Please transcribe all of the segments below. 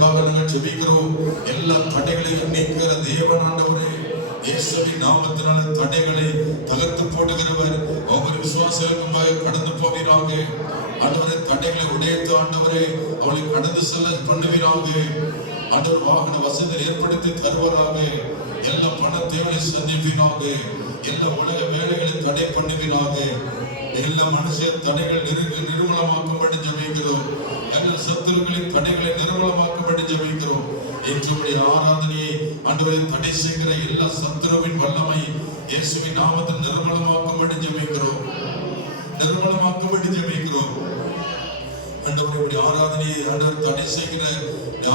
பிள்ளைகளுக்காக நாங்கள் ஜெபிக்கிறோம். எல்லா தடைகளையும் நீக்கிற தேவன் ஆண்டவரே, இயேசுவின் நாமத்தினால தடைகளை தகர்த்து போடுகிறவர். ஒவ்வொரு விசுவாசிகளுக்குமாக கடந்து போவீராக ஆண்டவரே. தடைகளை உடைத்து ஆண்டவரே அவளை கடந்து செல்ல பண்ணுவீராக ஆண்டவர். வாகன வசதியை ஏற்படுத்தி தருவராக. எல்லா பண தேவையை சந்திப்பீராக. எல்லா உலக வேலைகளை தடை பண்ணுவீராக. எல்லா மனுஷ தடைகள் நிர்மூலமாக்கும்படி ஜெபிக்கிறோம். எல்லா சத்துருக்களின் தடைகளை நிர்மூலமாக்கும்படி ஜெபிக்கிறோம். இன்றைய ஆராதனையை ஆண்டவரை தடை செய்கிற எல்லா சத்துருவின் வல்லமை இயேசுவின் நாமத்தில் நிர்மூலமாக்கும்படி ஜெபிக்கிறோம். நிர்மூலமாக்கும்படி ஜெபிக்கிறோம். ஆண்டவரை ஆராதனையை ஆண்டவர் தடை செய்கிற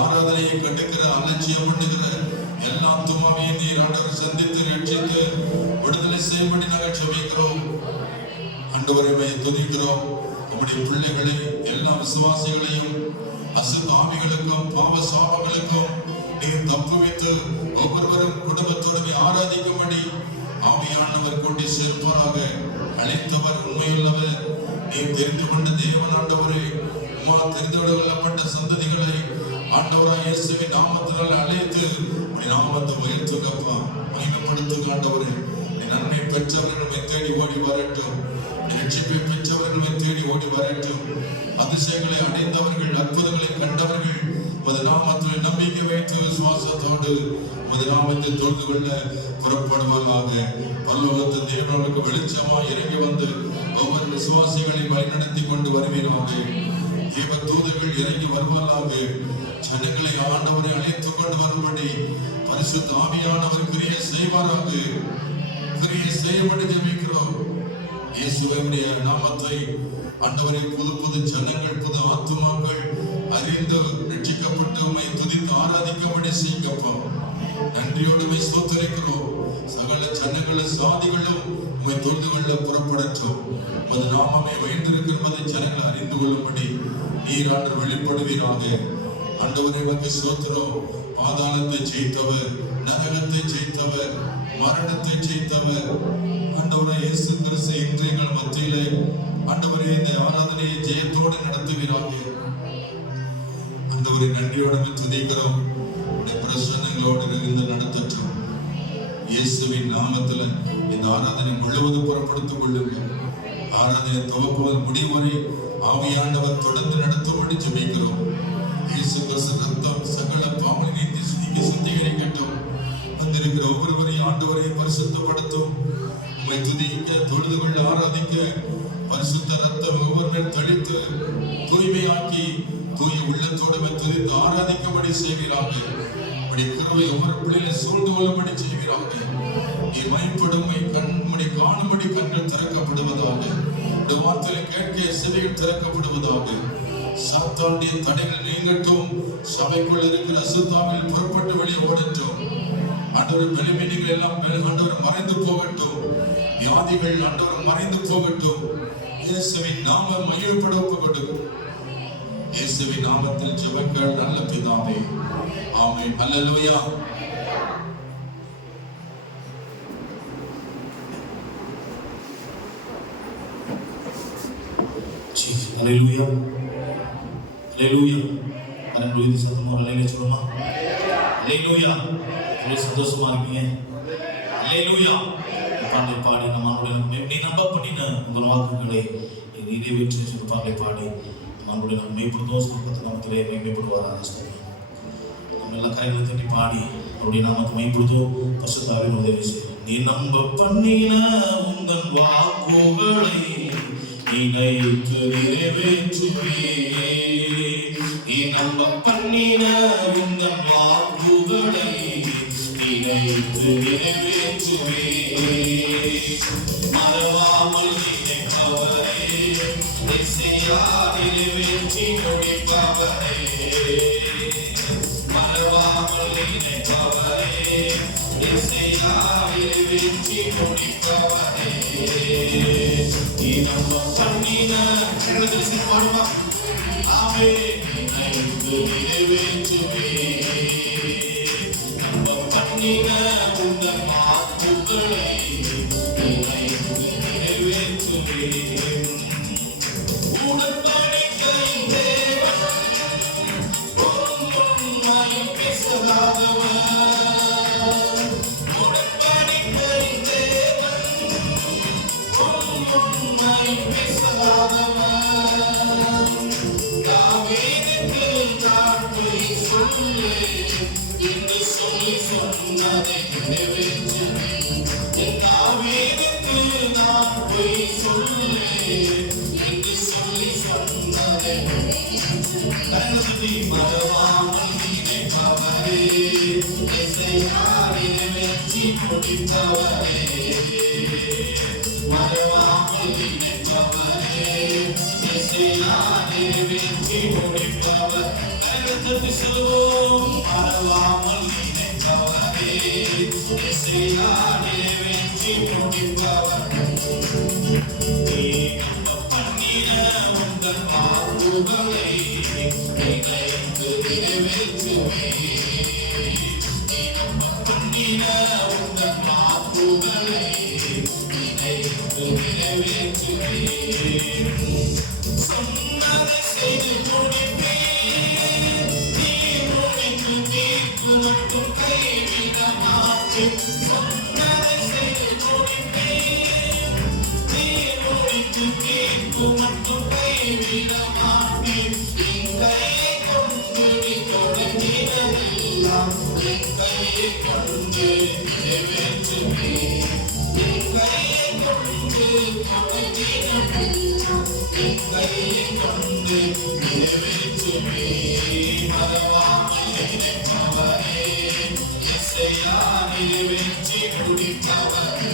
ஆராதனையை கண்டுக்கிற அலட்சியம் பண்ணுகிற எல்லா ஆத்துமாவையும் நீர் ஆண்டவர் சந்தித்து ரட்சித்து விடுதலை செய்யும்படி நாங்கள் ஜெபிக்கிறோம். ஆண்டவரை துதிக்கிறோம். நம்முடைய பிள்ளைகளை எல்லா விசுவாசிகளையும் அசுத்த ஆவிகளுக்கும் பாவ சாபங்களுக்கும் நீர் தப்புவித்து ஒவ்வொருவரும் குடும்பத்தோடு ஆராதிக்கும்படி ஆவியானவர் கொண்டு சேர்ப்பாராக. அழைத்தவர் உண்மையுள்ளவர். நீர் தெரிந்து கொண்ட தேவன் ஆண்டவரே, உம்மா தெரிந்து கொள்ளப்பட்ட சந்ததிகளை ஆண்டவராய் இயேசுவின் நாமத்தினால் அழைத்து உம்முடைய நாமத்தை உயர்த்துங்கப்பா, மகிமைப்படுத்துங்க ஆண்டவரே. நன்மை பெற்றவர்கள் தேடி ஓடி வரட்டும். ரட்சிப்பை பெற்றவர்கள் தேடி ஓடி வரட்டும். அதிசயங்களை அடைந்தவர்கள், அற்புதங்களை கண்டவர்கள் உமது நாமத்தில் நம்பிக்கை வைத்து விசுவாசத்தோடு உமது நாமத்தை தொழுது கொள்ள புறப்படுவதாக. பரலோகத்தின் தேவனுக்கு வெளிச்சமா இறங்கி வந்து ஒவ்வொரு விசுவாசிகளையும் வழிநடத்தி கொண்டு வருவீராக. தேவ தூதர்கள் இறங்கி வருவதாக. ஜனங்களை ஆண்டவரை அழைத்துக் கொண்டு வரும்படி பரிசுத்த ஆவியானவர் கிரியை செய்வாராக. கிரியை செய்யப்படி ஜெபிக்கிறோம். இயேசுவினுடைய நாமத்தை ஆண்டவரை புது புது ஜனங்கள், புது ஆத்துமாக்கள் அறிந்து ரட்சிக்கப்பட்டு உம்மை துதித்து ஆராதிக்கும்படி செய்யுங்கப்பா. நன்றியோடு ஸ்தோத்திரிக்கிறோம். சகல ஜனங்களும் சாதிகளும் உம்மை தொழுது கொள்ள புறப்படட்டும். அது நாமமே வைத்திருக்கிறதை ஜனங்கள் அறிந்து கொள்ளும்படி நீர் ஆண்டு வெளிப்படுவீராக. ஆண்டவரை வந்து ஸ்தோத்திரம். பாதாளத்தை ஜெயித்தவர், நரகத்தை ஜெயித்தவர், மரணத்தை ஜெயித்தவர் ஆண்டவரே இயேசு கிறிஸ்து இன்று எங்கள் மத்தியிலே ஆண்டவரே இந்த ஆராதனையை ஜெயத்தோடு நடத்துவீராக. ஆண்டவரை நன்றியோடு துதிக்கிறோம். பிரசன்னங்களோடு இருந்து நடத்தட்டும். இயேசுவின் நாமத்தில் இந்த ஆராதனை முழுவதும் புறப்படுத்திக் கொள்ளுங்கள். ஆராதனை துவக்குவதன் முடிவரை ஆவியாண்டவர் தொடர்ந்து நடத்தும்படி ஜெபிக்கிறோம். இயேசு கிறிஸ்து ரத்தம் சகல பாவங்களை நீக்கி சுத்திகரிக்கட்டும். வந்திருக்கிற ஒவ்வொருவரையும் ஆண்டவரை பரிசுத்தப்படுத்தும். உம்மை துதிக்க, தொழுது கொள்ள, ஆராதிக்க பரிசுத்த ரத்தம் ஒவ்வொரு மேல் தளித்து தூய்மையாக்கி தூய உள்ளத்தோடு துதித்து ஆராதிக்கும்படி செய்கிறாங்க. கிருபை ஒவ்வொரு பிள்ளைகளை சூழ்ந்து கொள்ளும்படி செய்கிறாங்க. நீ மயப்படுமை கண்முடி காணும்படி கண்கள் திறக்கப்படுவதாக. இந்த வார்த்தையை கேட்க செவிகள் திறக்கப்படுவதாக. சாத்தானுடைய தடைகள் நீங்கட்டும். சபைக்குள் இருக்கிற அசுத்தாவில் புறப்பட்டு வெளியே ஓடட்டும். ஆண்டவர் பலவீனங்கள் எல்லாம் ஆண்டவர் மறைந்து போகட்டும். வியாதிகள் ஆண்டவர் மறைந்து போகட்டும். இயேசுவின் நாமம் மகிழ்பட ஒப்புக்கொடுக்கும். இயேசுவின் நாமத்தில் ஜெபங்கள் நல்ல பிதாவே, ஆமென். அல்லேலூயா. அல்லேலூயா. அல்லேலூயா. அல்லேலூயா. சத்தமா அல்லேலூயா சொல்லுமா. அல்லேலூயா. ரொம்ப சந்தோஷமா இருக்கீங்க. அல்லேலூயா. பாடலை பாடி நம்மளுடைய நம்ப பண்ணின உங்கள் வாக்குகளை நிறைவேற்றி சொல்லி பாடலை பாடி நம்மளுடைய நம்ம மேம்படுத்தும். சொல்பத்து நாமத்திலே மேம்படுவாராக. நம்ம எல்லா கைகளை தட்டி பாடி அவருடைய நாமத்தை மேம்படுத்தும். பரிசுத்தாவின் உதவி செய்யும். நீ நம்ப பண்ணின உங்கள் வாக்குகளை நினைத்து நிறைவேற்றுவே. நீ நம்ப பண்ணின உங்கள் வாக்குகளை நினைத்து நிறைவேற்றுவே. மறவாமல் நினைப்பவரே, நிறைவேற்றி முடிப்பவரே. மறவாமல் நினைப்பவரே, நிறைவேற்றி முடிப்பவரே. நீ நம்ம பண்ணின பாடுமா. ஆமே நினைத்து நிறைவேற்றுவே. நம்ம பண்ணின உங்கள் வாக்குகளை நினைத்து நிறைவேற்றுவே. உடன்படிக்கையின் தேவன் சொல்லு என்று சொல்லி சொன்னதை நிறைவேற்றுவேன். என் தாவீதுக்கு நான் பொய் சொல்லு என்று சொல்லி சொன்னதை கரங்களை மறவாமல் நினைப்பவரே, இசையா நிறைவேற்றி முடிப்பவரே, மறவாமல் நினைப்பவரே, இசையா நிறைவேற்றி முடிப்பவர். கரங்களை சொல்வோம், மறவாமல் நினைப்பவரே, இசையா நிறைவேற்றி முடிப்பவர். நீ நம்ம பண்ணின உங்கள் வாக்குகளை நினைத்து நிறைவேற்றுவேன். நீ நம்ம பண்ணின உங்கள் வாக்குகளை நினைத்து நிறைவேற்றுவேன். சொன்னதை செய்து முடிப்பேன். நீ முடித்து தீர்க்கும் கைவிட மாட்டேன். சொன்னதை செய்து முடிப்பேன். நீ முடித்து தீர்க்கும் கைவிட மாட்டேன். என் கையை கொண்டு நீ தொடங்கினதெல்லாம் என் கையை கொண்டு நிறைவேற்றுவேன். என் கையை கொண்டு தொடங்கினதெல்லாம் என் கையை கொண்டு நிறைவேற்றுவேன். மறவாமல் நினைப்பவரே, இசையா நிறைவேற்றி முடிப்பவரே,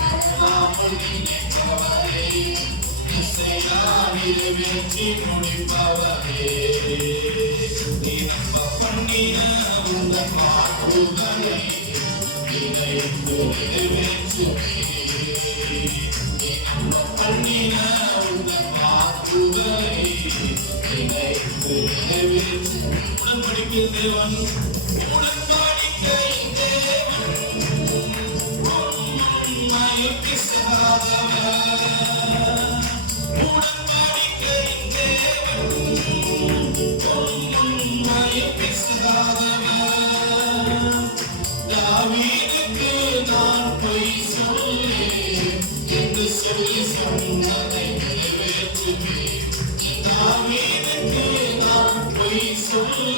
மறவாமல் நினைப்பவரே, இசையா நிறைவேற்றி முடிப்பவரே. நீ நம்ம பண்ணின உங்கள் வாக்குகளை நினைத்து நிறைவேற்றுவேன். நீ நம்ம பண்ணின உங்கள் வாக்குகளை நினைத்து நிறைவேற்றுவேன். உடன்படிக்கை தேவன், உடன்படிக்கையின் தேவன், உண்மைக்கு செல்லாதவர். உடன்படிக்கையின் தேவன், உண்மைக்கு செல்லாதவர். தாவீதுக்கு நான் பொய் சொல்லு என்று சொல்லி சொன்னதை நிறைவேற்றுவேன். தாவீதுக்கு நான் பொய் சொல்லு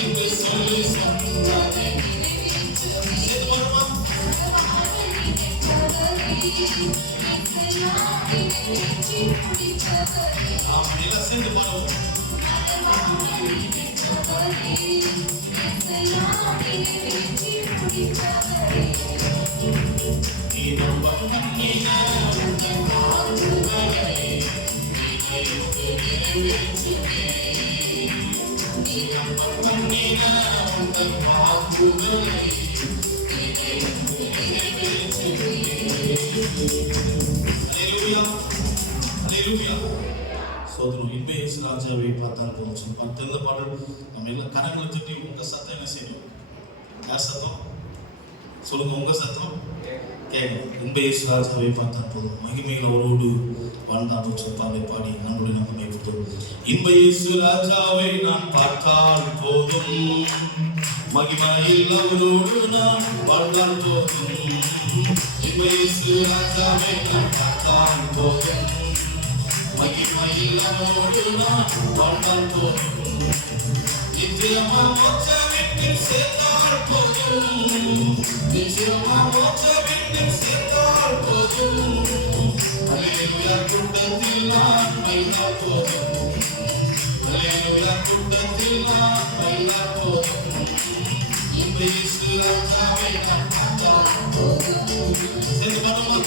என்று சொல்லி சொன்னதை நிறைவேற்றுவேன். நாம் எல்லாம் சேர்ந்து பாடுவோம். நீ நம்ம பண்ணின உங்கள் வாக்குகளை நினைத்து நிறைவேற்றுவேன். நீ நம்ம பண்ணின உங்கள் வாக்குகளை நினைத்து நிறைவேற்றுவேன். அல்லேலூயா, அல்லேலூயா. சோதரம் இன்ப இயேசு ராஜாவை பார்த்தால் போதும். சொல்லி தெரிந்த பாடல் நம்ம எல்லாம் கரங்களை தட்டி உங்க சத்தம் என்ன செய்யணும்? யார் சத்தம் சொல்லுங்க? உங்க சத்தம் கேட்கணும். இன்ப இயேசு ராஜாவை பார்த்தால் போதும். மகிமையில் அவரோடு வாழ்ந்தாலும் சொற்பாவை பாடி நம்மளுடைய நம்ம மேற்பட்டோம். இன்ப இயேசு ராஜாவை நான் பார்த்தால் போதும், மகிமையில் அவரோடு நான் வாழ்ந்தால் போதும். இன்ப இயேசு ராஜாவை நான் பார்த்தால் போதும், மகிமையில் அவரோடு நான் வாழ்ந்தால் போதும். நிச்சயமா மோட்ச வீட்டில் சேர்ந்தால் போதும், நிச்சயமா மோட்ச வீட்டில் சேர்ந்தால் போதும். அல்லேலூயா, கூட்டத்தில் நான் வைத்தால் போதும். அல்லேலூயா, கூட்டத்தில் நான் வைத்தால் போதும். இன்ப இயேசு ராஜாவை நான் பார்த்தால் போதும். சேர்ந்து பாடுவோம்.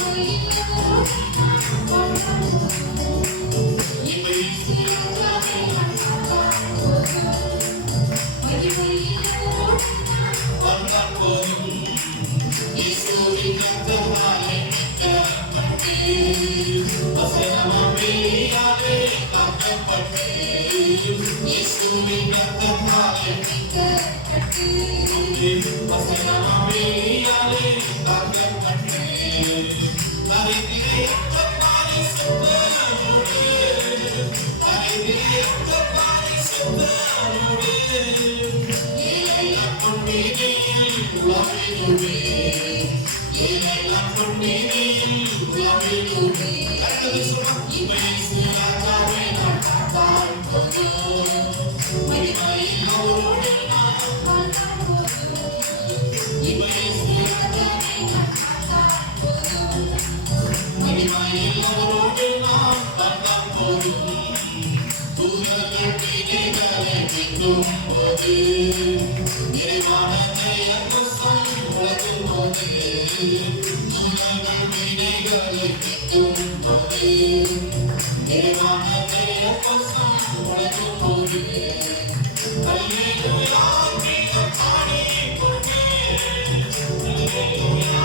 இன்ப இயேசு ராஜாவை நான் பார்த்தால் வந்தால் போதும். இயேசுவின் ரத்தத்தாலே மீட்கப்பட்டேன். வசனமாம் வேலியாலே காக்கப்பட்டேன். இயேசுவின் ரத்தத்தாலே மீட்கப்பட்டேன். வசனமாம் வேலியாலே காக்கப்பட்டேன். கரைதிரையற்ற பரிசுத்தனோடு, கரைதிரையற்ற பரிசுத்தனோடு வினைகளை விட்டும் போது நிறைவானதை அந்தஸ்தம் உலகும் போது உலகம் வினைகளை விட்டும் போது நிறைவானதை அந்தஸ்தம் உலகும் போது அல்லேலூயா கீதம் பாடிக் கொண்டே அல்லேலூயா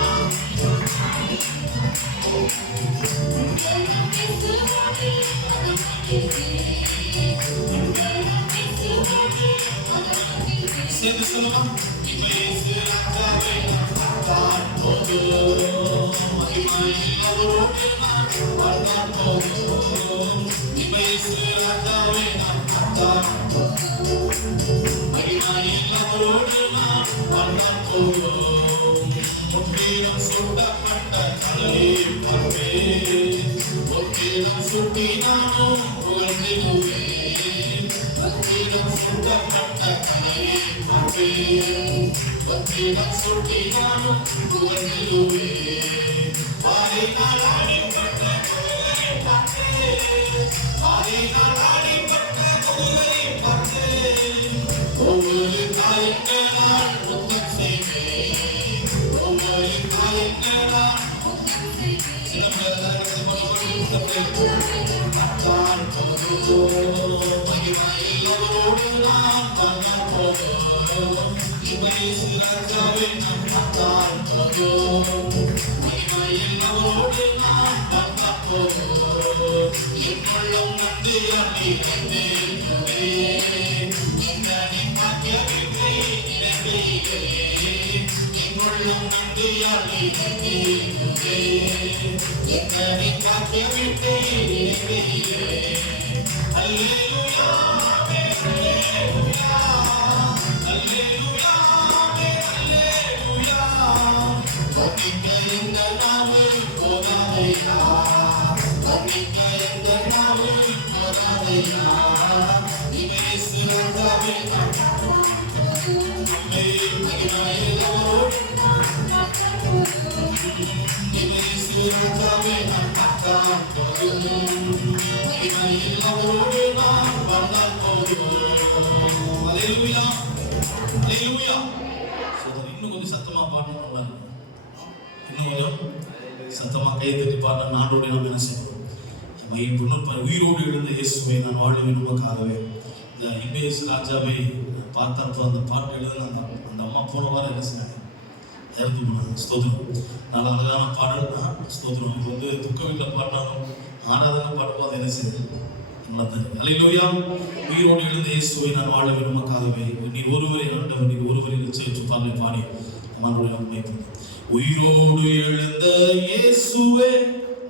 சேர்ந்து சொல்லலாம். இப்ப இயேசு ராஜாவை நாம் பார்த்தால் போதும். மகிமையில் அவரோடு நாம் வாழ்ந்தால் போதும். இப்ப இயேசு ராஜாவை நாம் பார்த்தால் மகிமையில் அவரோடு நாம் வாழ்ந்தால் போதும். முற்றிலும் சுட்டப்பட்ட தலையை பார்ப்பேன். முற்றிலும் சுட்டி நானும் புகழ்ந்திடுவேன். முற்றிலும் சுட்டப்பட்ட தலையை பார்ப்பேன். முற்றிலும் சுட்டி நானும் புகழ்ந்திடுவேன். வாரினால் ஆடிப்பட்ட முகங்களை பார்த்தேன். வாரினால் ஆடிப்பட்ட முகங்களை பார்த்தேன். ஒவ்வொரு தாய்க்கு நான் முத்தம் செய்வேன். ஒவ்வொரு தாய்க்கு நான் பார்த்தால் போதும். மகிமையில் அவரோடு நாம் பார்த்தால் போதும். இயேசு ராஜாவை நாம் பார்த்தால் போதும். மகிமையில் அவரோடு நாம் பார்த்தால் போதும். என்னுள்ளும் வந்து அணிந்தே என்னை பாக்கியவில்லை நினைவே. என்னுள்ளும் வந்து அணிந்தே என்னை பாக்கியவில்லை நினைவே. அல்லேலூயா அல்லேலூயா அல்லேலூயா அல்லேலூயா. தொன்னிக்க இந்த நாவு போதாதையா. தொன்னிக்க இந்த நாவு போதாதையா. இயேசு ராஜாவே நம்மை மகிமையில் அவரோடு இயேசு ராஜாவே நாம் பார்த்தால் போதும். மகிமையில் அவரோடு நாம் வாழ்ந்தால் போதும். அல்லேலூயா அல்லேலூயா. இன்னும் கொஞ்சம் சத்தமா பாடணும். நல்லா இருக்கும். இன்னும் கொஞ்சம் சத்தமா கை தட்டி பாடின நாடோடு நாம் என்ன செய்வோம்? உயிரோடு எழுந்த இயேசுவை நான் வாழ வேண்டுமக்காகவே இந்த இயேசு ராஜாவை பார்த்தப்போ அந்த பாட்டு எழுதுன அந்த அம்மா போன வாரம் என்ன செய்யாங்க இறந்து போனாங்க. ஸ்தோத்திரம். நல்ல அழகான பாடல் தான். ஸ்தோத்திரம். இப்போ வந்து துக்க வீட்டில் பாடினாலும் ஆராதனை பாடும்போது அது என்ன செய்யுது? அல்லேலூயா. உயிரோடு எழுந்த இயேசுவை நான் வாழ வேண்டுமக்காகவே நீ ஒருவரை ஆண்டவர், நீ ஒருவரை நிச்சயித்து பாடலை பாடி நம்மளுடைய உண்மை. உயிரோடு எழுந்த இயேசுவே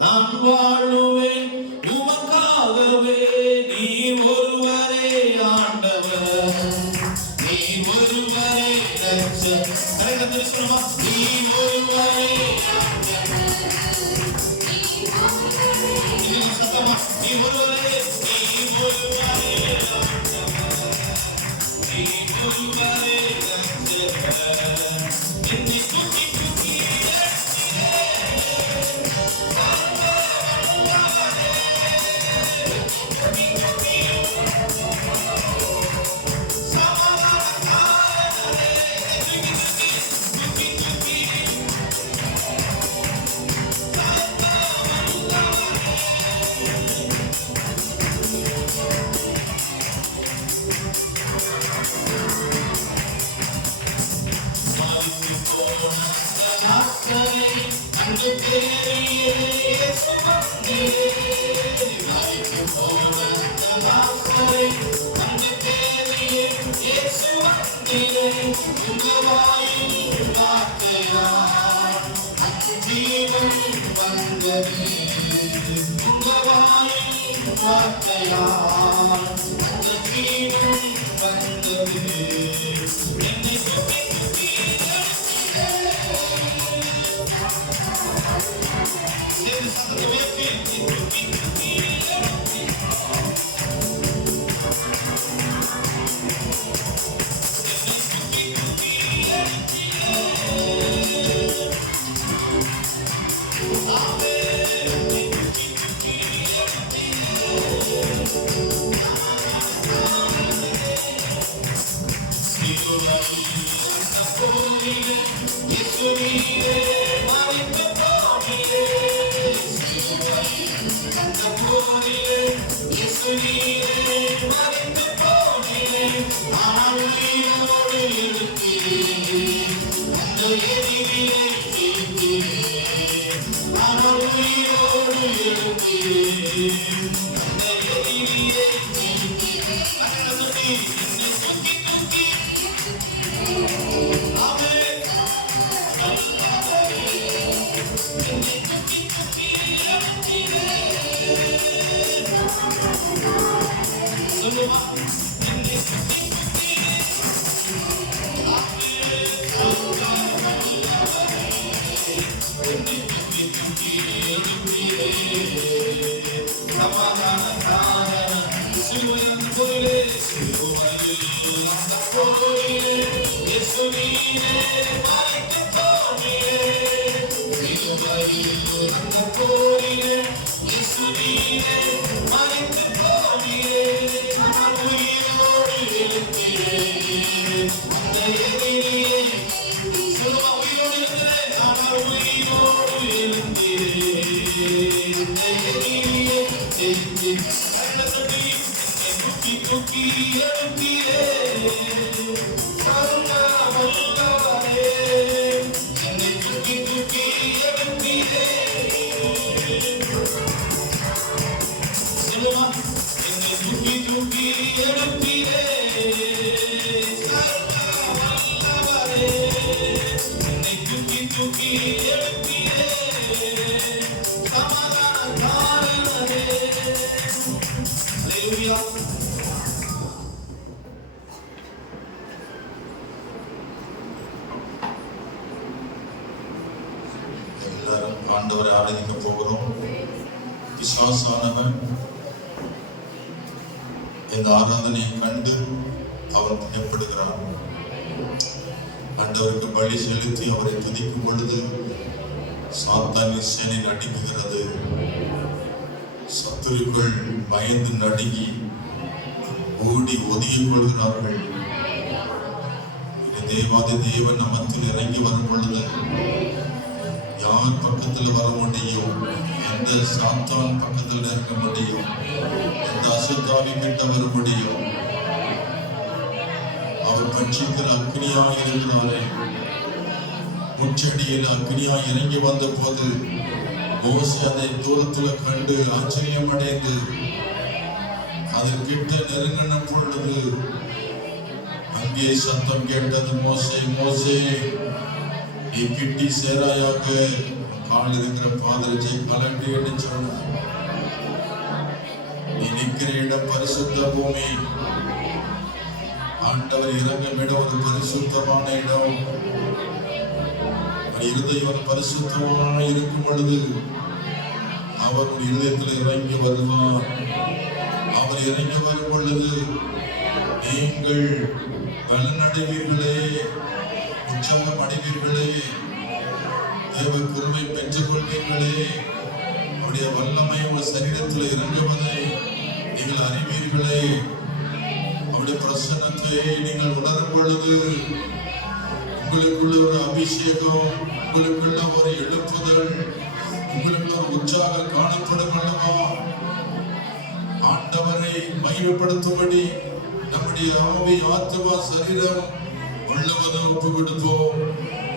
நான் வாழுவேன் உமக்காகவே. நீ ஒருவரே ஆண்டவர், நீ ஒருவரே ரட்சகர். நீ ஒருவரே சத்தமா நீ ஒருவரே, நீ ஒருவரே நீ ஒருவரே ரட்சகர். என்னை தூக்கி தூக்கி எல்லாரும் ஆண்டவரை ஆராதிக்க போகிறோம். பிசாசானவன் இந்த ஆராதனையை கண்டு அவன் பயப்படுகிறான். ஆண்டவருக்கு பலி செலுத்தி அவரை துதிக்கும் பொழுது சாத்தானின் சேனை நடுங்குகிறது. சத்துருக்கள் பயந்து நடுங்கி ஓடி ஒதுங்கிக் கொள்கிறார்கள். தேவாதி தேவன் நமத்தில் இறங்கி வரும் பொழுது யார் பக்கத்தில் வர முடியும்? எந்த சாத்தான் பக்கத்தில் இருக்க முடியும்? எந்த அசுத்தாவி கிட்ட வர முடியும்? அவர் பட்சிக்கிற அக்னியாக இருக்கிறாரே. முச்சடியில் அக்னியாக இறங்கி வந்த போது மோசே அதை தூரத்துல கண்டு ஆச்சரியம் அடைந்து அதற்கிட்ட நெருங்கின பொழுது அங்கே சத்தம் கேட்டது, மோசே மோசே, நீ கிட்டி சேராயாக, கால் இருக்கிற பாதரட்சை கலண்டு என்று சொன்னார். நீ நிற்கிற இடம் பரிசுத்த பூமி. ஆண்டவர் இறங்கும் இடம் ஒரு பரிசுத்தமான இடம். இருதயம் ஒரு பரிசுத்தமான இருக்கும் பொழுது அவர் இருதயத்தில் இறங்கி வருவார். அவர் இறங்கி வரும் பொழுது நீங்கள் பலனடைவீர்களே, உற்சாகம் அடைவீர்களே, தேவ குருவை பெற்றுக் கொள்வீர்களே. அவருடைய வல்லமை உங்கள் சரீரத்தில் இறங்குவதை நீங்கள் அறிவீர்களே. அவருடைய பிரசன்னத்தை நீங்கள் உணரும் பொழுது உங்களுக்குள்ள ஒரு அபிஷேகம், உங்களுக்குள்ள ஒரு எழுப்புதல், உங்களுக்குள்ள ஒரு உற்சாகம் காணப்படும் அல்லவா? ஆண்டவரை மகிமைப்படுத்தும்படி நம்முடைய ஆவி, ஆத்மா, சரீரம் உள்ளவதை ஒப்பு கொடுப்போம்.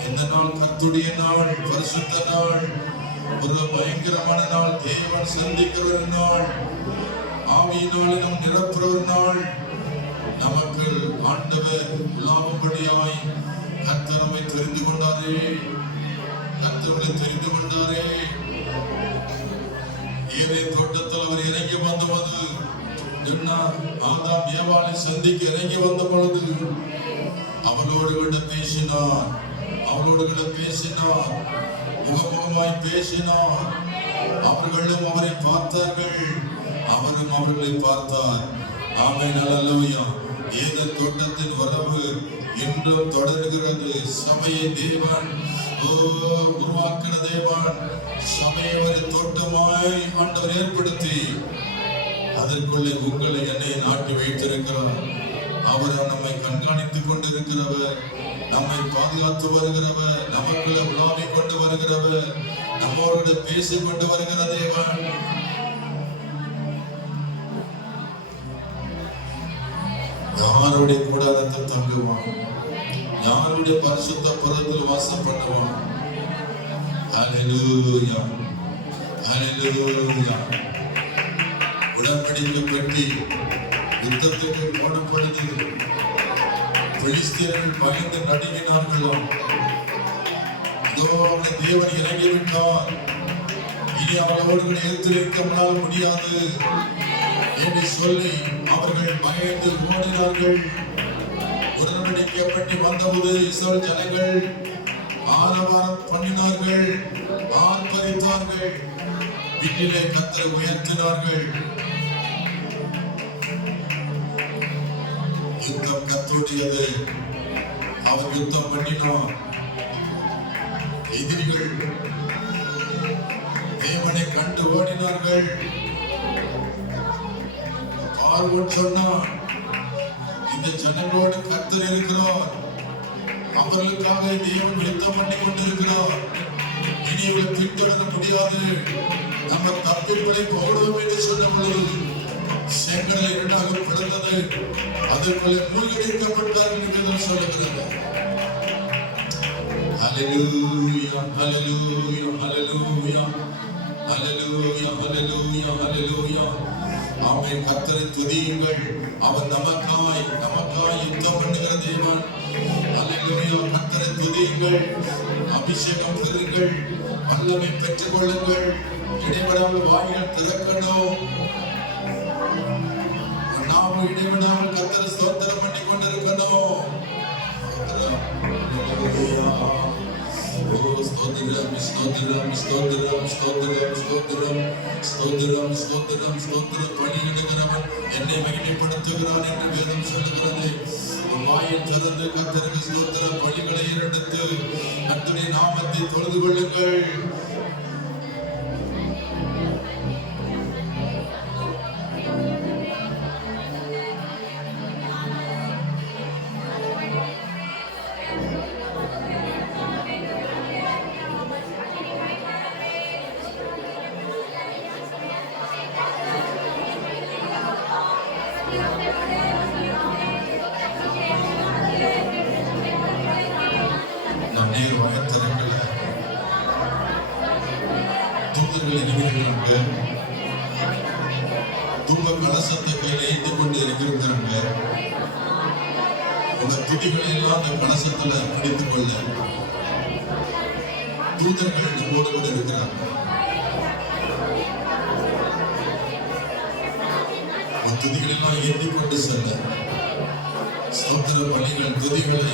இந்த நாள் கர்த்தருடைய நாள், பரிசுத்த நாள், ஒரு பயங்கரமான நாள், தேவன் சந்திக்கிற ஒரு நாள், ஆவியினாலே நம் நிரப்புற ஒரு நாள். நமக்கு ஆண்டவர் லாபப்படியாய் கர்த்தர் நம்மை தெரிந்து கொண்டாரே, கர்த்தர்களை தெரிந்து கொண்டாரே. ஏதேன் தோட்டத்தில் அவர் இறங்கி வந்தபோது ஆதாம் ஏவாளை சந்திக்க இறங்கி வந்த பொழுது அவளோடு கூட பேசினார், அவளோடு கூட பேசினார், முகமுகமாய் பேசினார். அவர்களும் அவரை பார்த்தார்கள், அவரும் அவர்களை பார்த்தார். ஆமென், அல்லேலூயா. ஏதேன் தோட்டத்தின் வரவு இன்றும் தொடர்கிறது. சபையை தேவன் உருவாக்கின தேவன் சபையை ஒரு தோட்டமாய் ஆண்டவர் ஏற்படுத்தி அதற்குள்ளே உங்களை என்னை நாட்டி வைத்திருக்கிறார். அவர் நம்மை கண்காணித்துக் கொண்டிருக்கிறவர், நம்மை பாதுகாத்து வருகிறவர், நமக்குள்ள உலாவி கொண்டு வருகிறவர், நம்மோடு பேசிக் கொண்டு வருகிற தேவன். யாருடைய கூடாரத்தில் தங்குவான், யாருடைய பரிசுத்த பதத்தில் வாசம் பண்ணுவான். ஹல்லேலூயா, ஹல்லேலூயா. உடன்படிக்கை பெட்டி யுத்தத்துக்கு போடும் பொழுது பெலிஸ்தியர்கள் பயந்து நடுங்கினார்களாம். இதோ அவனை தேவன் இறங்கிவிட்டார், இனி அவளோடு எதிர்த்து முடியாது என்று சொல்லி அவர்கள் பயந்து ஓடினார்கள். உடன்படிக்கை பெட்டி வந்தபோது இஸ்ரவேல் ஜனங்கள் ஆரவாரம் பண்ணினார்கள், ஆர்ப்பரித்தார்கள், விண்ணிலே கர்த்தரை உயர்த்தினார்கள். யுத்தம் கர்த்தருடையது, அவர் யுத்தம் பண்ணினார். எதிரிகள் தேவனை கண்டு ஓடினார்கள். பார்வோன் சொன்னான், இந்த ஜனங்களோடு கர்த்தர் இருக்கிறார், அவர்களுக்காக தேவன் யுத்தம் பண்ணி கொண்டிருக்கிறார், இனி இவளை பின்தொடர முடியாது, நம்ம தப்பிப்பதை போடுவோம் என்று சொன்ன பொழுது செங்கடல் இரண்டாக பிளந்தது, அதற்குள்ளே மூழ்கடிக்கப்பட்டார்கள் என்று சொல்லுகிறது. ஹல்லேலூயா, ஹல்லேலூயா, ஹல்லேலூயா, ஹல்லேலூயா, ஹல்லேலூயா, ஹல்லேலூயா. ஆமென். கர்த்தரை துதியுங்கள், அவர் நமக்காய் யுத்தம் பண்ணுகிற தேவன். ஹல்லேலூயா. கர்த்தரை துதியுங்கள், அபிஷேகம் பெறுங்கள், வல்லமை பெற்றுக் கொள்ளுங்கள். இடைவிடாமல் வாய்கள் திறக்கணும். நாம் இடைவிடாமல் கர்த்தரை ஸ்தோத்திரம் பண்ணி கொண்டிருக்கணும். ஸ்தோத்திரம், ஸ்தோத்திரம், ஸ்தோத்திரம், ஸ்தோத்திரம், ஸ்தோத்திரம், ஸ்தோத்திரம், ஸ்தோத்திரம், ஸ்தோத்திரம். பணியிடுகிறவன் என்னை மகிமைப்படுத்துகிறான் என்று வேதம் சொல்லுகிறது. வாயில் திறந்து கர்த்தருக்கு ஸ்தோத்திர பலிகளை எடுத்து கர்த்தருடைய நாமத்தை தொழுது கொள்ளுங்கள். தூங்க கலசத்தை கையில ஏந்திக் கொண்டு இருக்கிறாங்க. உங்க துதிகளை எல்லாம் அந்த கலசத்துல பிடித்துக் கொள்ள தூதர்கள் நம்மோடு கூட இருக்கிறாங்க. துதிகளை எல்லாம் ஏந்திக் கொண்டு செல்ல ஸ்தோத்திர பலிகள் துதிகளை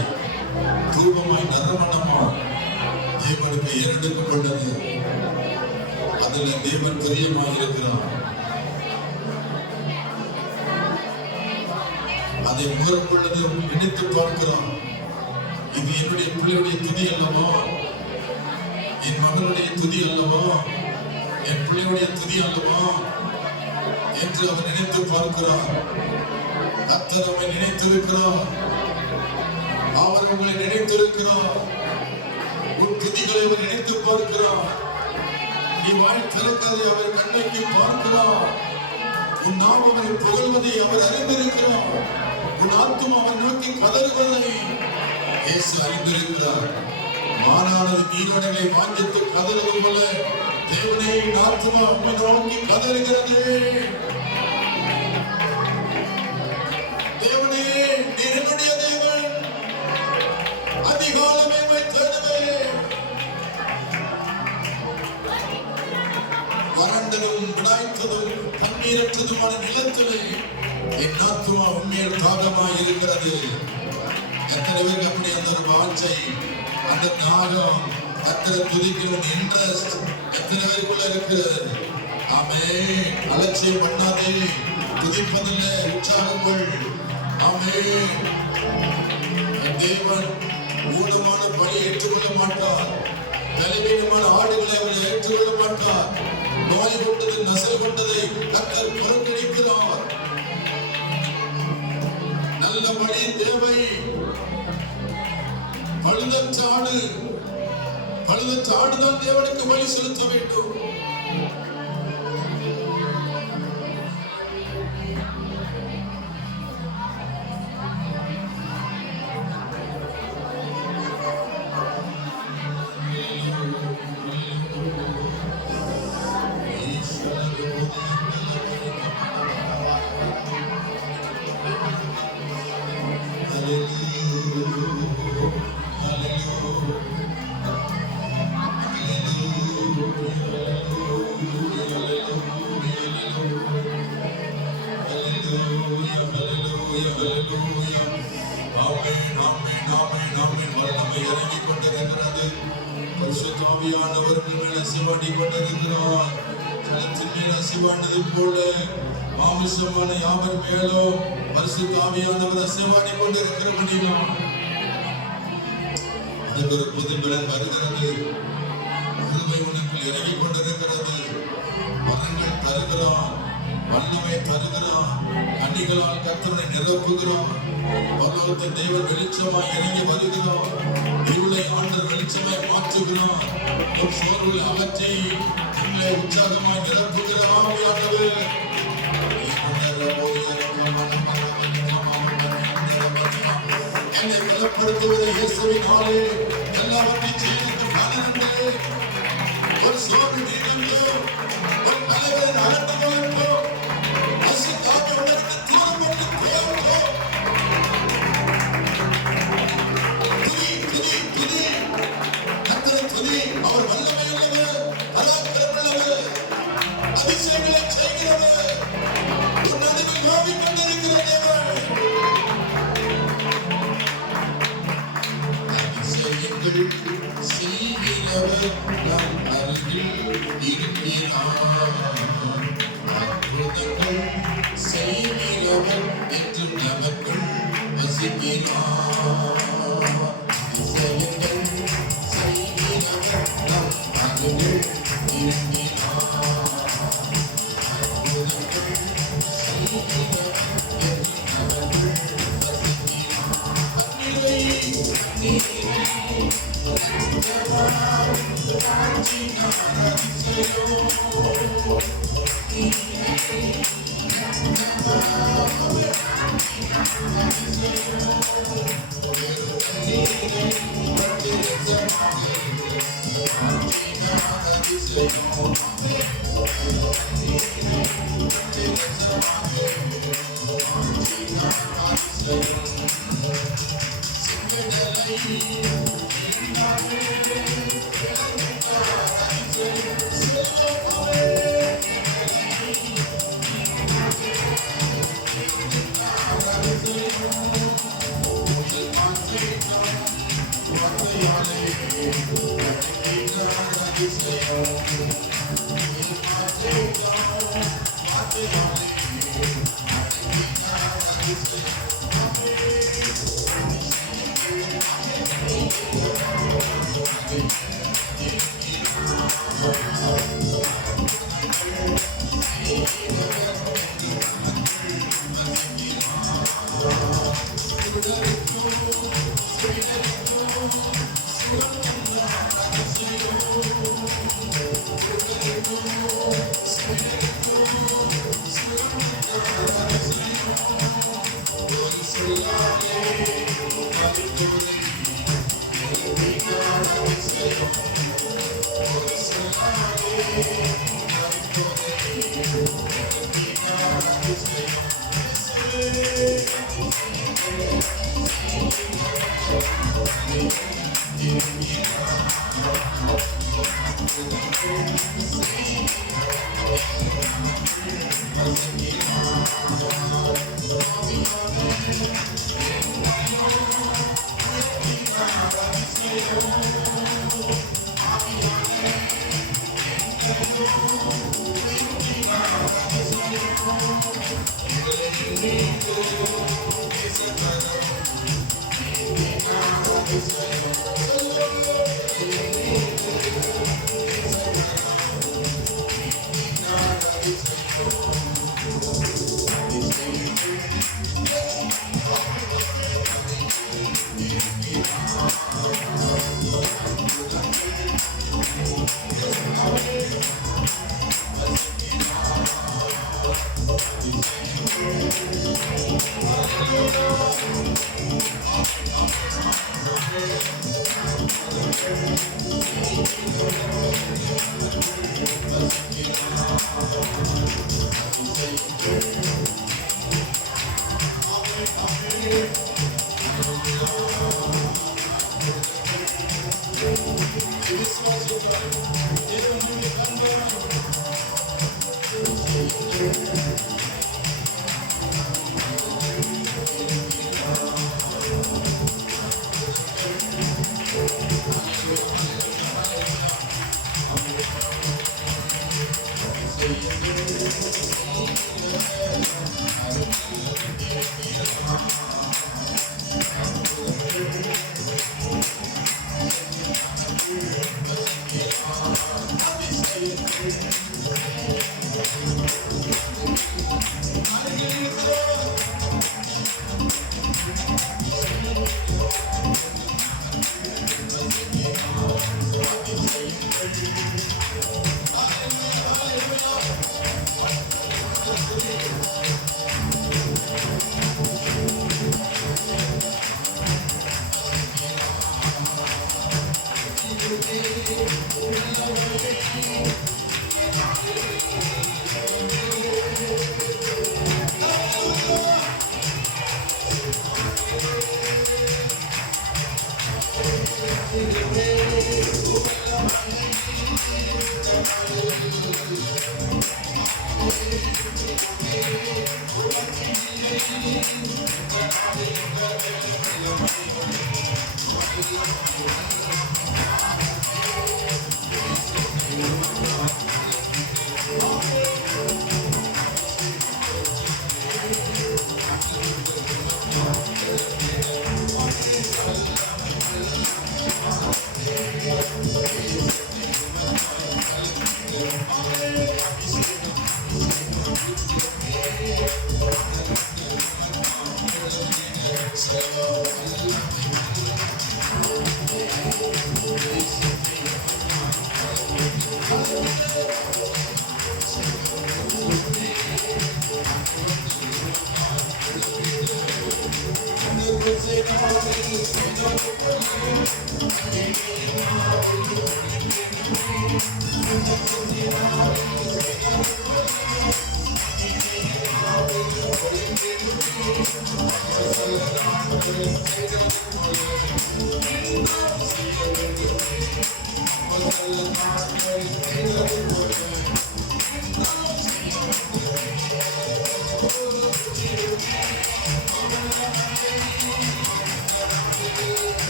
தூபமாய் நறுமணமா தேவனுக்கு ஏறெடுக்கப்பட்டது. அதுல தேவன் பிரியமாக இருக்கிறார். அதை முகர்கொள்ளது நினைத்து பார்க்கிறான். இது என்னுடைய பிள்ளையுடைய துதி அல்லவா, என் மகனுடைய துதி அல்லவா, என் பிள்ளையுடைய துதி அல்லவா என்று அவர் நினைத்து பார்க்கிறார். கர்த்தர் அவரை நினைத்திருக்கிறார், அவர் உங்களை நினைத்திருக்கிறார். உன் துதிகளை அவர் நினைத்து பார்க்கிறார். நீ வாய் திறக்கதை அவர் கண்ணைக்கு பார்க்கிறார். உன் நாம் அவரை புகழ்வதை அவர் அறிந்திருக்கிறார். உன் ஆத்துமா அவர் நோக்கி கதறுவதை இயேசு அறிந்திருக்கிறார். மானானது நீரோடைகளை வாஞ்சித்து கதறுவது போல தேவனே என் ஆத்துமா உம்மை நோக்கி கதறுகிறது. தேவனே நீர் என்னுடைய தேவன், அதிகாலமே உம்மை தேடுவேன். வறண்டதும் விடாய்த்ததும் தண்ணீரற்றதுமான நிலத்திலே என் ஆத்துமா உண்மையில் தாகமாய் இருக்கிறது. எத்தனை பேருக்கு அப்படி அந்த ஒரு வாஞ்சை, அந்த தாகம், கர்த்தரை துதிக்கிற இன்ட்ரெஸ்ட் எத்தனை பேருக்குள்ள இருக்கிறது? ஆமென். அலட்சியம் பண்ணாதே, துதிப்பதில்லை உற்சாகங்கள். ஆமென். தேவன் ஊனமான பணியை ஏற்றுக்கொள்ள மாட்டார். பலவீனமான ஆடுகளை அவரை ஏற்றுக்கொள்ள மாட்டார். நோய் கொண்டது நசல் கொண்டதை கர்த்தர் புறக்கணிக்கிறார். நல்ல பலி தேவை. கழுதச்சாடுதான் தேவனுக்கு பலி செலுத்த வேண்டும். வல்லமை இறங்கிக் கொண்டிருக்கிறது. பரிசுத்த ஆவியானவர் மேல் அசைவாடி கொண்டிருக்கிறார். ஜலத்தின் மேல் அசைவாடியது போல மாமிசமான யாவர் மேலோ பரிசுத்த ஆவியானவர் அசைவாடி கொண்டிருக்கிறபடியால் அதுக்கு ஒரு புதுபலன் வருகிறது. கிருபை உனக்குள் இறங்கிக் கொண்டிருக்கிறது. வரங்கள் தருகிறான், வல்லமை தருகிறான், கண்ணிகளால் கர்த்தரை நிரப்புகிறான். பரலோகத்தை தேவன் வெளிச்சமாய் இறங்கி வருகிறான். இருளை ஆண்டவர் வெளிச்சமாய் மாற்றுகிறான். ஒரு சோர்வில் அகற்றி உங்களை உற்சாகமாய் நிரப்புகிற ஆவியானவர் என்னை பலப்படுத்துவது இயேசுவினாலே. எல்லாவற்றையும் செய்து பலனே. ஒரு சோர்வு நீங்கோ, ஒரு தலைவரின் அகற்றுகளோ, பசுத்தாவி உனக்கு தூரம் கொண்டு போகோ. துதி கர்த்தரை துதி. அவர் வல்லமை உள்ளவர், பராக்கிரமம் உள்ளவர், அதிசயங்களை செய்கிறவர், உன் நடுவில் நோவிக் கொண்டிருக்கிற தேவன். அதிசயங்கள் செய்கிறவர் நம் அருகில் இருக்கிறார். அற்புதங்கள் செய்கிறவர் என்று நமக்குள் வசிக்கிறார். அதிசயங்கள் செய்கிறவர் நம் அருகில் இருக்கிறார். அற்புதங்கள் செய்கிறவர் என்று நமக்குள்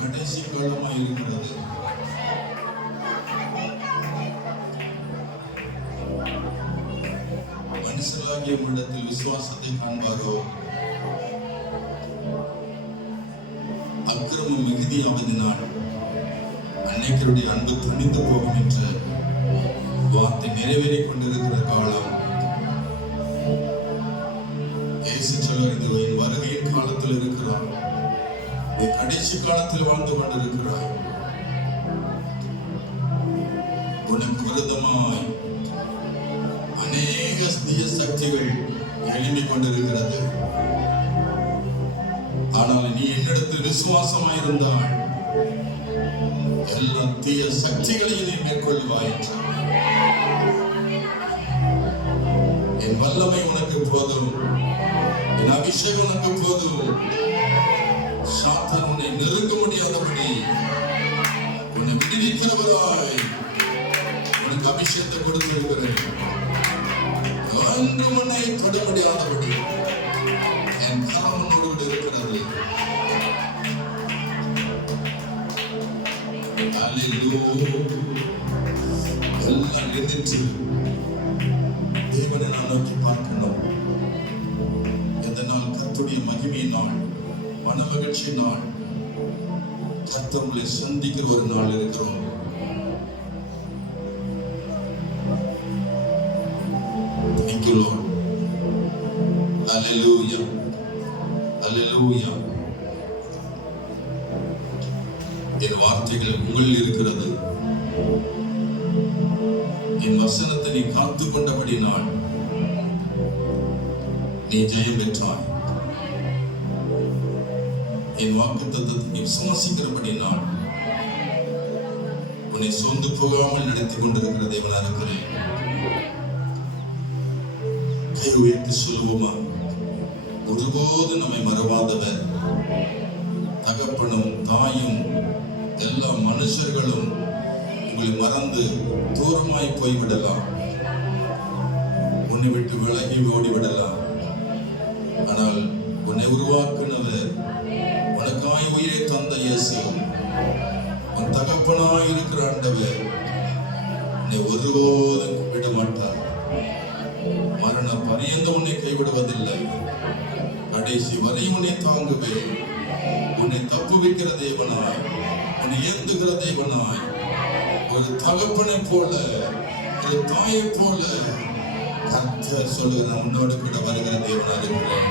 கடைசி காலமாக இருக்கிறது. மனுஷராகிய இடத்தில் விசுவாசத்தை காண்பாரோ அக்கிரமம் மிகுதியாவதினால் அன்னைக்கருடைய அன்பு துணிந்து போகும் என்ற வார்த்தை நிறைவேறிக் கொண்டிருக்கிற காலம். இயேசு சொல்லுகிறது, என் வருகையின் காலத்தில் இருக்கிறார், கடைசி காலத்தில் வாழ்ந்து கொண்டிருக்கிறார். உனக்கு விரோதமாய் அநேக தீய சக்திகள் எழும்பிக் கொண்டிருக்கிறது. ஆனால் நீ என்னிடத்தில் விசுவாசமாயிருந்தால் எல்லா தீய சக்திகளையும் நீ மேற்கொள்வாய். என் வல்லமை உனக்கு போதும், என் அபிஷேகம் உனக்கு போதும். சாத்தான் உன்னை நெருங்க முடியாதபடி உன்னை விடுவிக்கிறவராய் உனக்கு அபிஷேகத்தை கொடுத்திருக்கிறேன். ஒன்று உன்னை தொட முடியாதபடி என் கரம் உன்னோடு இருக்கிறது. எல்லாம் நினைத்து தேவனை நான் நோக்கி பார்க்கணும். எந்த நாள் கர்த்தருடைய மகிமையின் நாள், மன மகிழ்ச்சி நாள், கர்த்தரை சந்திக்கிற ஒரு நாள் இருக்கிறோம். Thank you, Lord. Hallelujah. Hallelujah. என் வார்த்தைகள் உங்களில் இருக்கிறது. என் வசனத்தை நீ காத்து கொண்டபடினால் நீ ஜெயம் பெற்றாய். என் வாக்குத்தத்தத்தை விசுவாசிக்கிறபடினால் உன்னை சொந்து போகாமல் நடத்தி கொண்டிருக்கிற தேவனா இருக்கிறேன். கை உயர்த்தி சொல்லுவோமா? ஒருபோது நம்மை மறவாதவர், தகப்பனும் தாயும் எல்லா மனுஷர்களும் உங்களை மறந்து தூரமாய் போய்விடலாம், உன்னை விட்டு விலகி ஓடிவிடலாம். ஆனால் உன்னை உருவாக்குனவர், உனக்காய் உயிரை தந்த இயேசு, உன் தகப்பனாய் இருக்கிற ஆண்டவர் உன்னை ஒருபோதும் விட மாட்டார். மரண பரியந்த உன்னை கைவிடுவதில்லை. கடைசி வரை உன்னை தாங்குவே. உன்னை தப்புவிக்கிற தேவனாய், உன்னை ஏந்துகிற தேவனாய், ஒரு தகப்பனை போல, ஒரு தாயை போல கர்த்தர் சொல்லுகிற உன்னோடு கூட வருகிற தேவனாய் இருக்கிறேன்.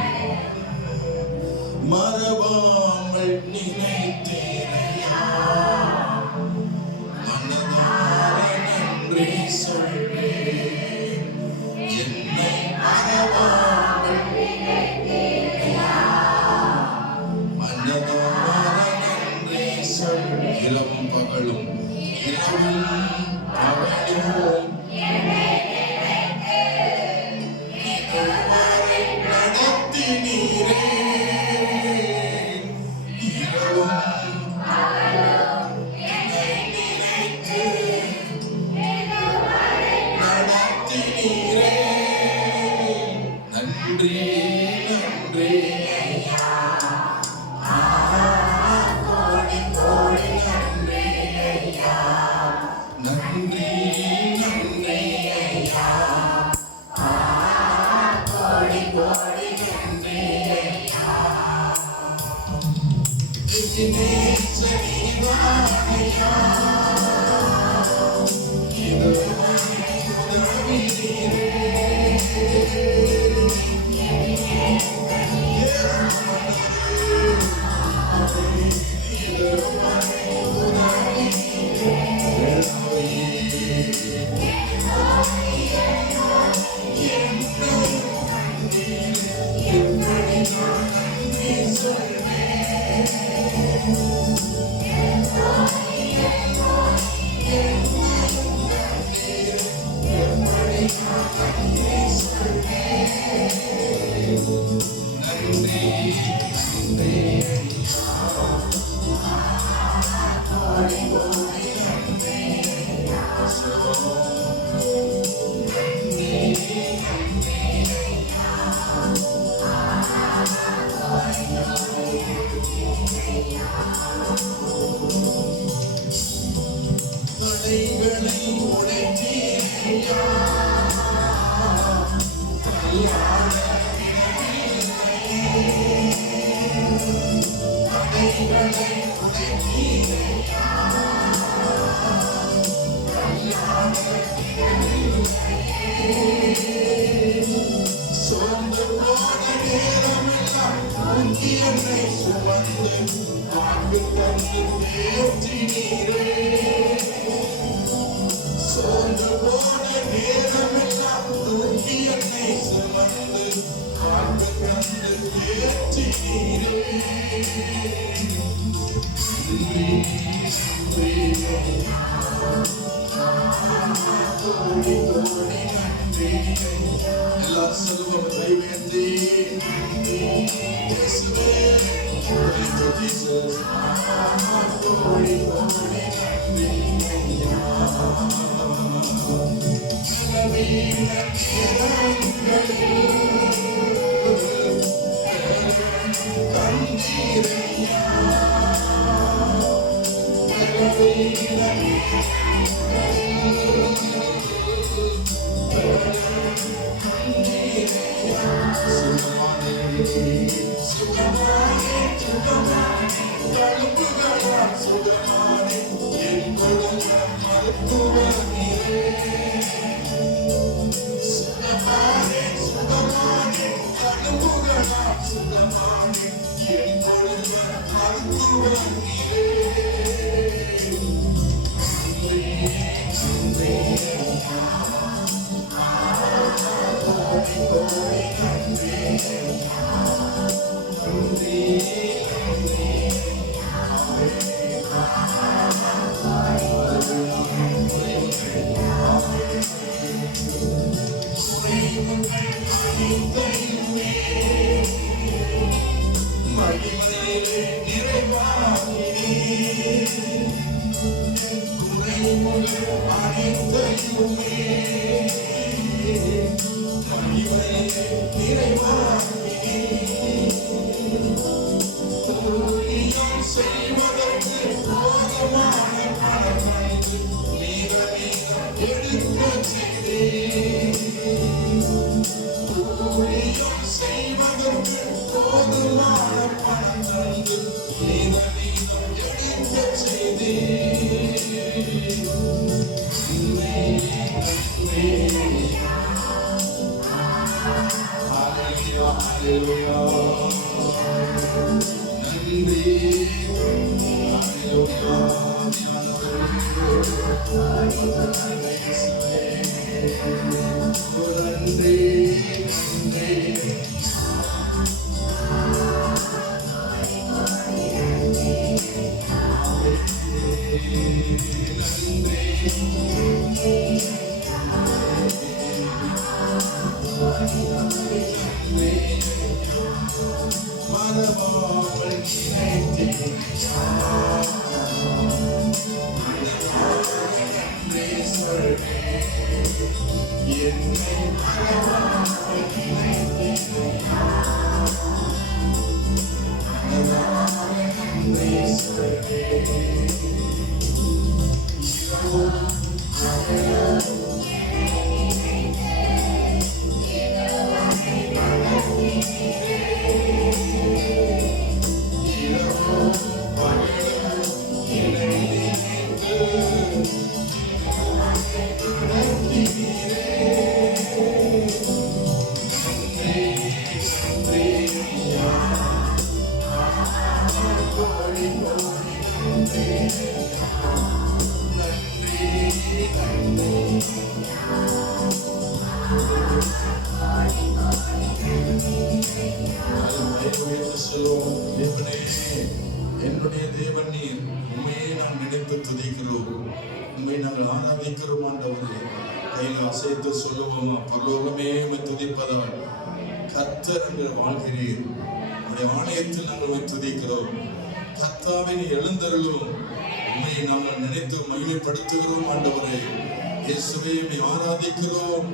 மறவாமல் நினைத்தேனையா, மனதார நன்றி சொல்வேன். என்னை மறவாமல் நினைத்தேனையா, மனதார நன்றி சொல்வேன். இரவும் பகலும், இரவும் பகலும் நடத்தினீரே. நன்றி நன்றி ஐயா, கோடி கோடி நன்றி ஐயா, நன்றி நன்றி ஐயா, கோடி கோடி நன்றி ஐயா. சரிதானையா, இது உதவினீரே. தடைகளை உடைத்தீரையா, தடைகளை உடைத்தீரையா, சோர்ந்து போன நேரமெல்லாம் தூக்கி என்னை சுமந்து வாக்கு தந்து தேற்றினீரே. சோர்ந்து போன நேரமெல்லாம் தூக்கி என்னை சுமந்து வாக்கு தந்து தேற்றினீரே. கோடி கோடி நன்றி. எல்லா செல்வம் கைவேந்தி இயேசுவே, கோடி கோடி நன்றி ஐயா. நவீன தந்தீரையா, நன்றி அனைத்தையுமே மகிமையிலே நிறைவாகினீர். குறைவுகள் அனைத்தையுமே மகிமையிலே நிறைவாகினீர். ஊழியம் செய்வதற்கு போதுமான பணத்தை மீத எடுக்கச் செய்தீர். ஊழியம் செய்வதற்கு போதுமான பணம் தந்து மீத எடுக்கச் செய்தீர். Hallelujah, hallelujah. நன்றி, ஹalleluya. நன்றி, நன்றி. மனமாவல் நினைத்தேன் நன்றி சொல்வேன். என்னை மனமாவல் நினைத்தேன் நன்றி சொல்வேன். என்னுடைய தேவன் நீர், உண்மையை நாம் நினைத்து துதிக்கிறோம், உண்மை நாங்கள் ஆராதிக்கிறோம் ஆண்டவரே. கையில் அசைத்து சொல்லுவோமா, பரலோகமே உம்மை துதிப்பதால் கர்த்தர் என்று வாழ்கிறீர். உடைய ஆலயத்தில் நாங்கள் உம்மை துதிக்கிறோம். கர்த்தாவை நீ எழுந்தருளும், உண்மையை நாங்கள் நினைத்து மகிமைப்படுத்துகிறோம் ஆண்டவரே. இயேசுவை உம்மை ஆராதிக்கிறோம்,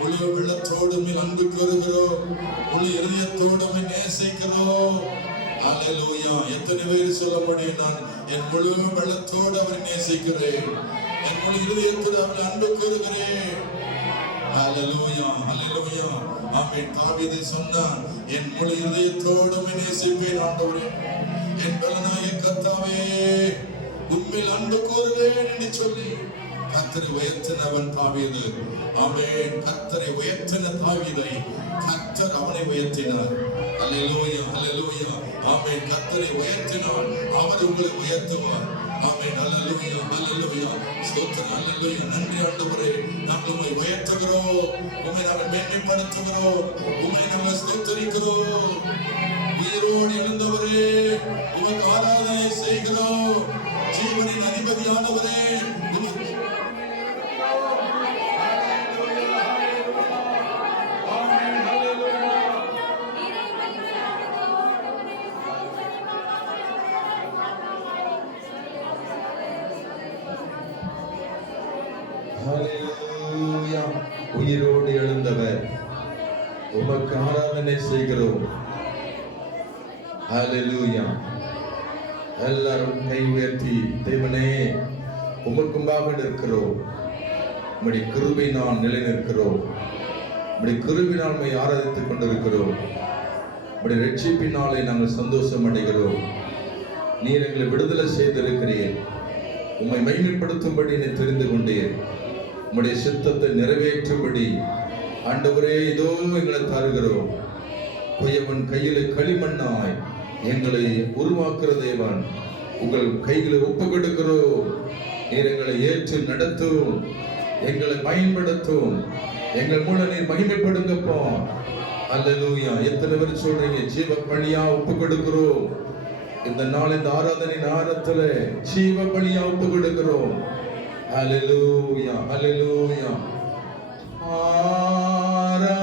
முழு உள்ளத்தோடு உம்மை அன்பு கூறுகிறோம், முழு இதயத்தோடு உம்மை நேசிக்கிறோம். ஹalleluya. எத்தனை பேர் சொல்ல முடியும், நான் என் முழு உள்ளத்தோடு அவரை நேசிக்கிறேன், என் முழு இதயத்தோடு அவரை அன்பு கூறுகிறேன். ஹalleluya, ஹalleluya. ஆமென். தாவீது சொன்னான், என் முழு இதயத்தோடு உம்மை நேசிப்பேன் ஆண்டவரே, என் பலனாய கர்த்தாவே உம்மில் அன்பு கூறுவேன் என்று சொல்லி கர்த்தரை உயர்த்தினவன் தாவீது. ஆமென். கர்த்தரை உயர்த்தின தாவீதை கர்த்தர் அவனை உயர்த்தினார். ஹalleluya, ஹalleluya. ஆமென். கர்த்தரை உயர்த்தினார், அவர் உங்களை உயர்த்துவார். ஆமென். ஹalleluya, ஹalleluya. ஸ்தோத்திரம், ஹalleluya. நன்றி ஆண்டவரே, நாங்கள் உம்மை உயர்த்துகிறோம், உம்மை நாங்கள் மேன்மைப்படுத்துகிறோம், உம்மை நாங்கள் ஸ்தோத்திரிக்கிறோம். உயிரோடு எழுந்தவரே உமக்கு ஆராதனை செய்கிறோம். ஜீவனின் அதிபதியானவரே உமக்கு ஹalleluya. உயிரோடு எழுந்தவர் உமக்கு ஆராதனை செய்கிறோம். ஹalleluya. எல்லாரும் கை உயர்த்தி, தேவனே உமக்கு முன்பாக நிற்கிறோம், உம்முடைய கிருபையினால் நிலைநிற்கிறோம், உம்முடைய கிருபையினால் உம்மை ஆராதித்துக் கொண்டிருக்கிறோம், உம்முடைய ரட்சிப்பினாலே நாங்கள் சந்தோஷம் அடைகிறோம். நீர் எங்களை விடுதலை செய்திருக்கிறீர், உம்மை மகிமைப்படுத்தும்படி என்னை தெரிந்து கொண்டீர், உம்முடைய சித்தத்தை நிறைவேற்றும்படி ஆண்டவரே இதோ எங்களை தருகிறோம். குயவன் கையிலே களிமண்ணாய் எங்களை உருவாக்குற தேவன், உங்கள் கைகளை ஒப்பு கொடுக்கிறோம். நீர் எங்களை ஏற்று நடத்தும், எங்களை பயன்படுத்தும், எங்கள் மூலம் நீர் மகிமைப்படுங்கப்பா. அல்லேலூயா. எத்தனை பேர் சொல்றீங்க, ஜீவ பலியா ஒப்பு கொடுக்கிறோம். இந்த நாள் இந்த ஆராதனை நேரத்துல ஜீவ பலியா ஒப்பு கொடுக்கிறோம். அல்லேலூயா, அல்லேலூயா. ஆரா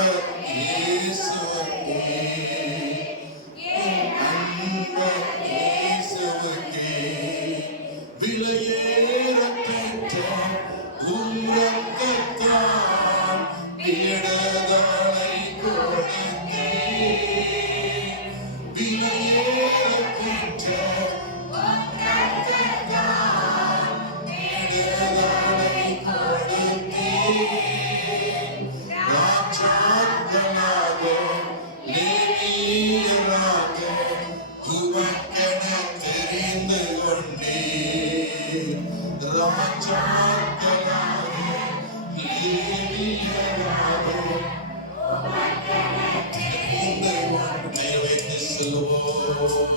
அன்பர் இயேசுவுக்கே, என் அன்பர் இயேசுவுக்கே, விலையேறப் பெற்ற உம் இரத்தத்தால் விடுதலை கொடுத்தீர். விலையேறப் பெற்ற விடுதலை கொடுத்தீர். ராஜாக்களாக லேவியராக உமக்கென தெரிந்து கொண்டீர். ராஜாக்களாக லேவியராக உமக்கென தெரிந்து கொண்டீர். வைத்து சொல்லுவோம்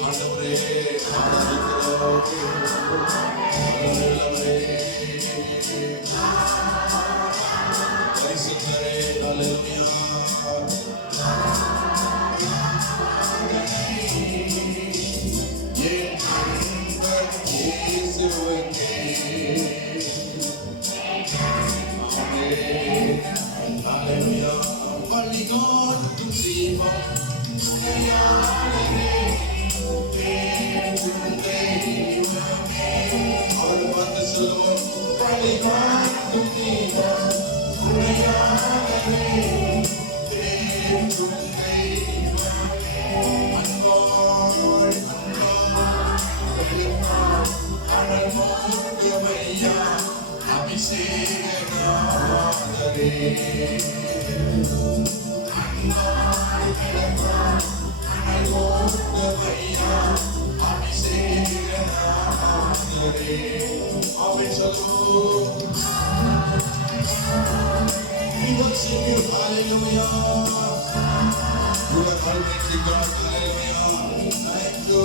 ஆண்டவரே, பரிசுத்தரே, அல்லேலூயா. என் அன்பர் இயேசுவுக்கே, ஆமென், அல்லேலூயா. வழிகாட்டும் தீபம் உடையாளரே, தேற்றும் தெய்வமே. அவரை பார்த்து சொல்லுவோம், வழிகாட்டும் தீபம் உடையாளரே, தேற்றும் தெய்வமே. அன்பாய் அனல் மூட்டுமையா அபிஷேகநாதரே. Amen. Shalom. We worship you. Hallelujah. You are Almighty God. Hallelujah. Thank you.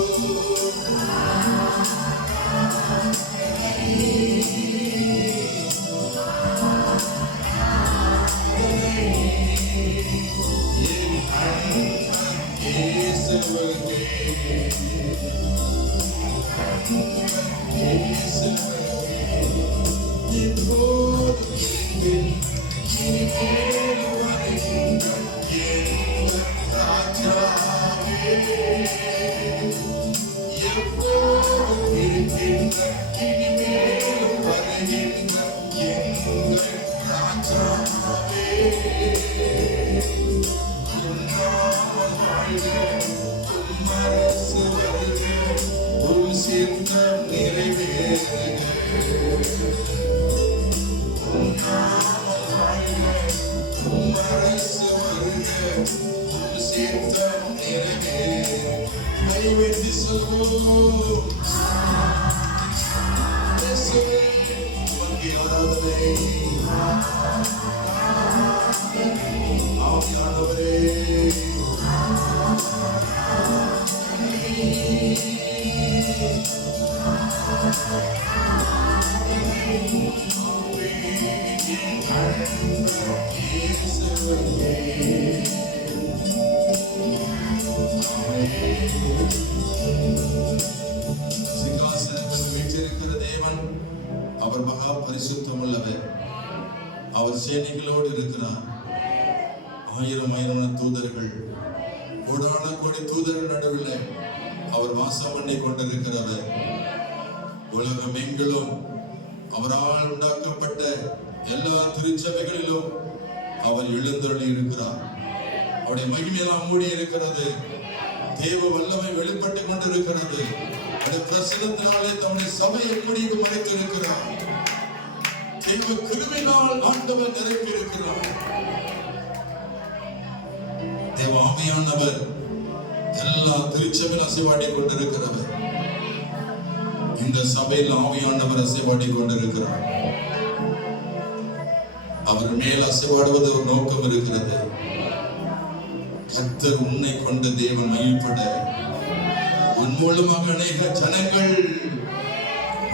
சிங்காசனத்தில் வீற்றிருக்கிற தேவன் அவர் மகா பரிசுத்தம் உள்ளவர். அவர் சேனைகளோடு இருக்கிறார். ஆயிரம் ஆயிரம் தூதர்கள், கோடான கோடி தூதர்கள் நடுவில் அவர் வாசம் பண்ணி கொண்டிருக்கிறவர். உலகம் எங்கிலும் அவரால் உண்டாக்கப்பட்ட எல்லா திருச்சபைகளிலும் அவர் எழுந்தருளி இருக்கிறார். அவருடைய மகிமையெல்லாம் மூடி இருக்கிறது. தேவ வல்லமை வெளிப்பட்டு கொண்டிருக்கிறது. அவருடைய பிரசன்னத்தினாலே தம்முடைய சபையை மூடி மறைத்திருக்கிறார். தேவ கிருபையினால் ஆண்டவர் நிறைந்திருக்கிறார். தேவ ஆவியானவர் எல்லா திருச்சபையில் அசைவாடி கொண்டிருக்கிறவர். இந்த சபையில் ஆவியானவர் அசைவாடி கொண்டிருக்கிறார். அவர் மேல் அசைவாடுவது ஒரு நோக்கம் இருக்கிறது. கர்த்தர் உன்னை கொண்ட தேவன் மகிழ்பட உன் மூலமாக அநேக ஜனங்கள்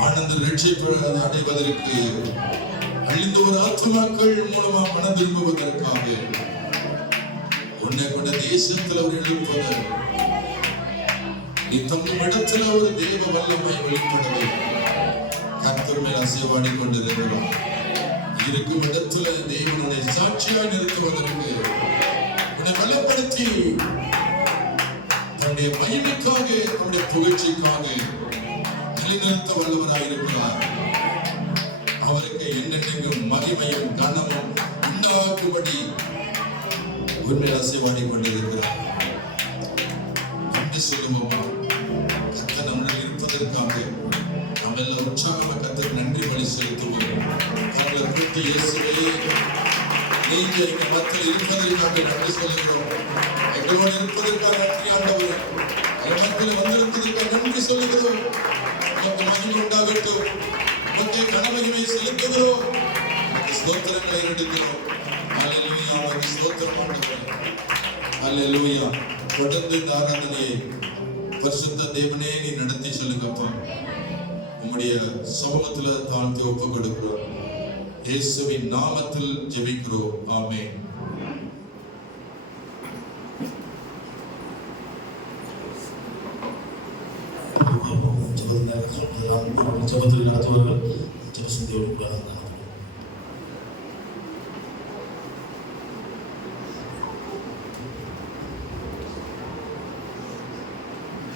ஆனந்த ரட்சிப்பு அடைவதற்கு, அழிந்து ஒரு ஆத்துமாக்கள் மூலமாக மனம் திரும்புவதற்காக உன்னை கொண்ட தேசத்தில் அவர் எழுப்பது, நீ தங்கும் இடத்துல ஒரு தேவ வல்லமை வெளிப்படவே கர்த்தர் மேல் அசைவாடி கொண்டிருக்கிறார். இருக்கும் இடத்துல தேவன் உன்னை சாட்சியாய் நிறுத்துவதற்கு உன்னை பலப்படுத்தி தன்னுடைய மகிமைக்காக தன்னுடைய புகழ்ச்சிக்காக நிலைநிறுத்த வல்லவராய் இருக்கிறார். அவருக்கு என்னென்னைக்கும் மகிமையும் கனமும் உண்டாக்கும்படி உண்மை அசைவாடி கொண்டிருக்கிறார். நன்றி சொல்லுவோமா? கர்த்தர் நம்முடன் இருப்பதற்காக நம்ம எல்லாம் உற்சாகமாக கர்த்தருக்கு நன்றி பலி செலுத்துவோம். கர்த்தரை குறித்து இயேசுவே, நீங்க எங்க மத்தியில் இருப்பதற்காக நன்றி சொல்லுகிறோம். எங்களோடு இருப்பதற்காக நன்றி ஆண்டவரே. எங்கள் மத்தியில் வந்திருப்பதற்காக நன்றி சொல்லுகிறோம். உமக்கு மகிமை உண்டாகட்டும். உமக்கு கனமகிமை செலுத்துகிறோம். உமக்கு ஸ்தோத்திரங்களை எடுக்கிறோம். அல்லேலூயா. உமக்கு ஸ்தோத்திரம் ஆண்டவரே. அல்லேலூயா. தொடர்ந்து இந்த ஆராதனையை பரிசுத்த தேவனே நீ நடத்தி சொல்லுங்கப்பா. உம்முடைய சமூகத்துல தாழ்த்தி ஒப்புக் கொடுக்கிறோம். இயேசுவின் நாமத்தில் ஜெபிக்கிறோம். ஆமென். ஜெபத்தில் நடத்துவார்கள். ஜெப சிந்தையோடு கூட